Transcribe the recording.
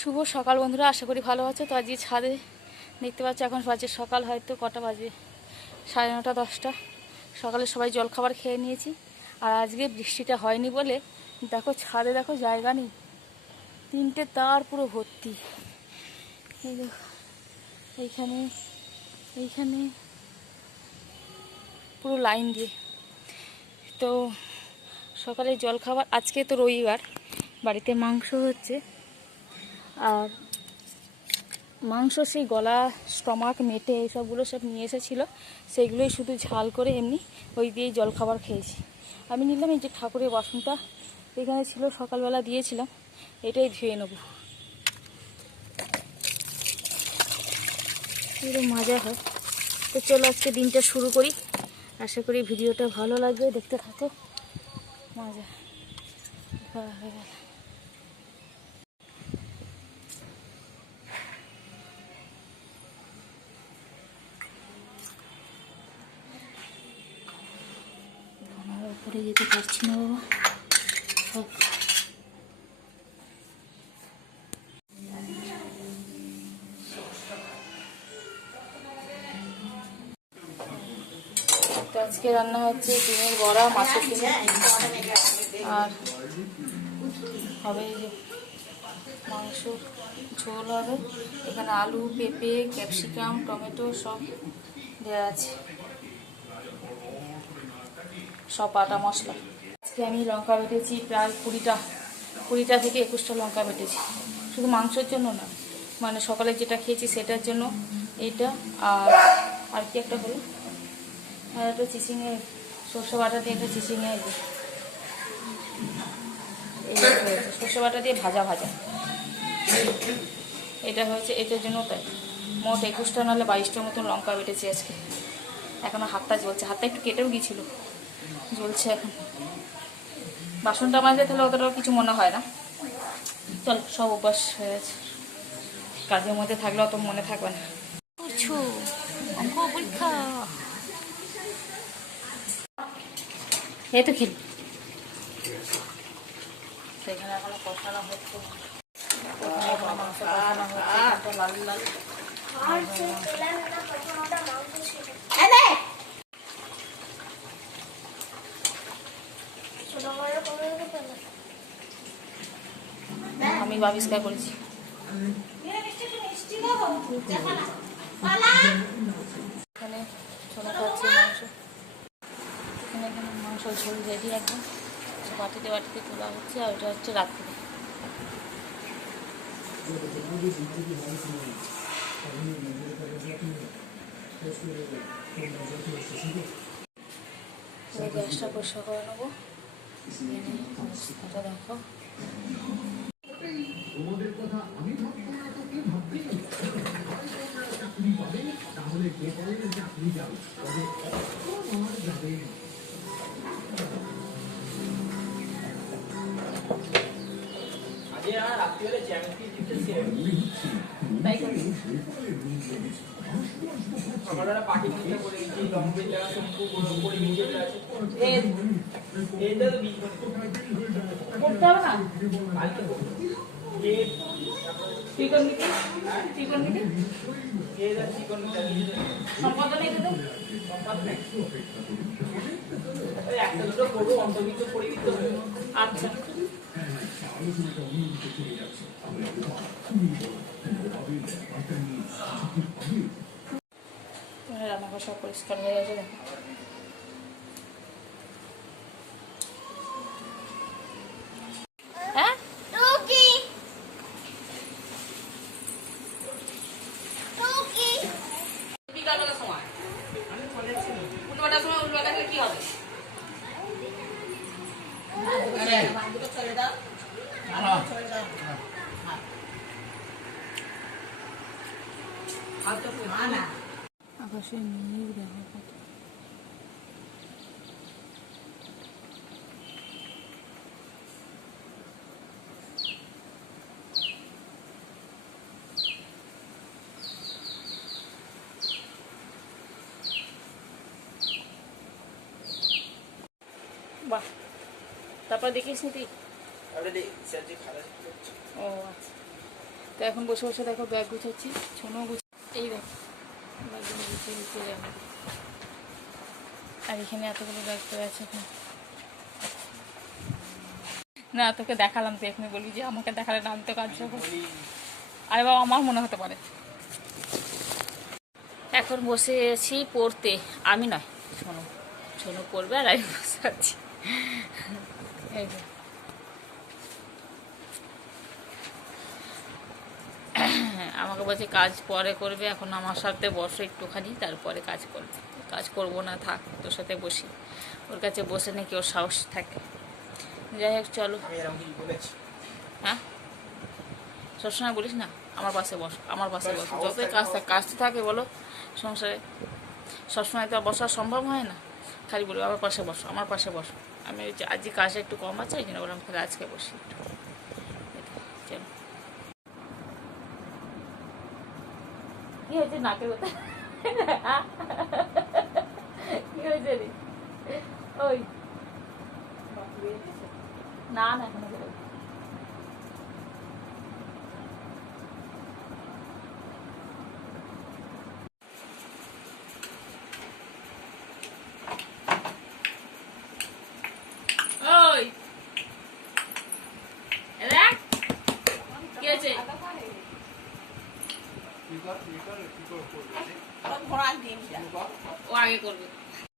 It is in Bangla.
শুভ সকাল বন্ধুরা, আশা করি ভালো আছো। তো আজকে ছাদে দেখতে পাচ্ছি এখন বাজে সকাল, হয়তো কটা বাজে 9:30 10টা। সকালে সবাই জলখাবার খেয়ে নিয়েছি। আর আজকে বৃষ্টিটা হয়নি বলে দেখো ছাদে, দেখো জায়গা নেই, 3টে তার পুরো ভর্তি। এই দেখো এইখানে এইখানে পুরো লাইন দিয়ে। তো সকালে জলখাবার, আজকে তো রবিবার, বাড়িতে মাংস হচ্ছে। আর মাংস সেই গলা, স্টমাক, মেটে এইসবগুলো সব নিয়ে এসেছিলো, সেইগুলোই শুধু ঝাল করে এমনি ওই দিয়েই জলখাবার খেয়েছি। আমি নিলাম এই যে ঠাকুরের বাসনটা এখানে ছিল, সকালবেলা দিয়েছিলাম, এটাই ধুয়ে নেব। পুরো মজা হয়। তো চলো আজকে দিনটা শুরু করি, আশা করি ভিডিওটা ভালো লাগবে, দেখতে থাকো। মজা হয়ে গেল। উপরে যেতে পারছি না বাবা। তো আজকে রান্না হচ্ছে ডিমের বড়া, মাছের ডিম, আর হবে এই যে মাংস ঝোল হবে। এখানে আলু, পেঁপে, ক্যাপসিকাম, টমেটো সব দেওয়া আছে, সব বাটা মশলা। আজকে আমি লঙ্কা বেটেছি প্রায় 20টা থেকে 21টা লঙ্কা বেটেছি, শুধু মাংসের জন্য না, মানে সকালে যেটা খেয়েছি সেটার জন্য এইটা। আর কি একটা হলো, আর একটা চিচিঙে, সর্ষে বাটা দিয়ে একটা চিচিঙে, এই হয়েছে সর্ষে বাটা দিয়ে ভাজা এটা হয়েছে, এটার জন্য তাই মোট 21টা নাহলে 22টার মতন লঙ্কা বেটেছি আজকে। এখনও হাতটা জ্বলছে, হাতটা একটু কেটেও গিয়েছিল, জ্বলছে এখন। বাসনটা মাজলে তাহলে অতটাও কিছু মনে হয় না, চল সব অভ্যাস হয়ে গেছে, কাজের মধ্যে থাকলে অত মনে থাকবে না। করছো অঙ্ক পরীক্ষা, এই তো খেলি। এখানে এখনো কষানো হচ্ছে, মাংস কষানো হচ্ছে, লাল লাল। আমি বাবিস্কার করেছি। এখানে ছোলা খাচ্ছি মাংস, এখানে মাংস ঝোল রেডি একদম, বাটিতে তোলা হচ্ছে। আর ওটা হচ্ছে রাত্রে। গ্যাসটা পরিষ্কার করে নেবো। এটা দেখো, আচ্ছা রান্নাঘর সব পরিষ্কার হয়ে গেছে। দেখো হ্যাঁ বিকালবেলার সময় উল্টোটার সময় উল্টোটা কি হবে? আকাশে নীল দেখো কত। বাহ, তারপর দেখিস নি তুই? ও আচ্ছা, তো এখন বসে বসে দেখো ব্যাগ গুছাচ্ছি, ছোনো এই দেখো ব্যাগগুলো গুছিয়ে গুছিয়ে যাবো। আর এখানে এতগুলো ব্যাগ পড়ে আছে এখন। না তোকে দেখালাম তো, এখানে বলি যে আমাকে দেখালে না, আমি তো কাজ করবো। আরে বাবা আমার মনে হতে পারে। এখন বসে আছি পড়তে, আমি নয় শোনো, শোনো পড়বে আর আমি বসে আছি। এই যে আমাকে বলছে কাজ পরে করবে, এখন আমার সাথে বসো একটুখানি, তারপরে কাজ করবে। কাজ করবো না, থাক তোর সাথে বসি, ওর কাছে বসে নাকি ওর সাহস থাকে। যাই হোক চলো। হ্যাঁ সবসময় বলিস না আমার পাশে বস, আমার পাশে বস, যতই কাজ তো থাকে বলো সংসারে, সবসময় তো আর বসা সম্ভব হয় না। খালি বলি আমার পাশে বসো, আমার পাশে বসো। আমি আজকে কাজটা একটু কম আছে, এই জন্য বললাম তাহলে আজকে বসি একটু। চলো কি হয়েছে নাকে কথা, কি হয়েছে রে? ওই না না এখনো বেরোবে। ওই দেখ কি হয়েছে, ও আগে করবে।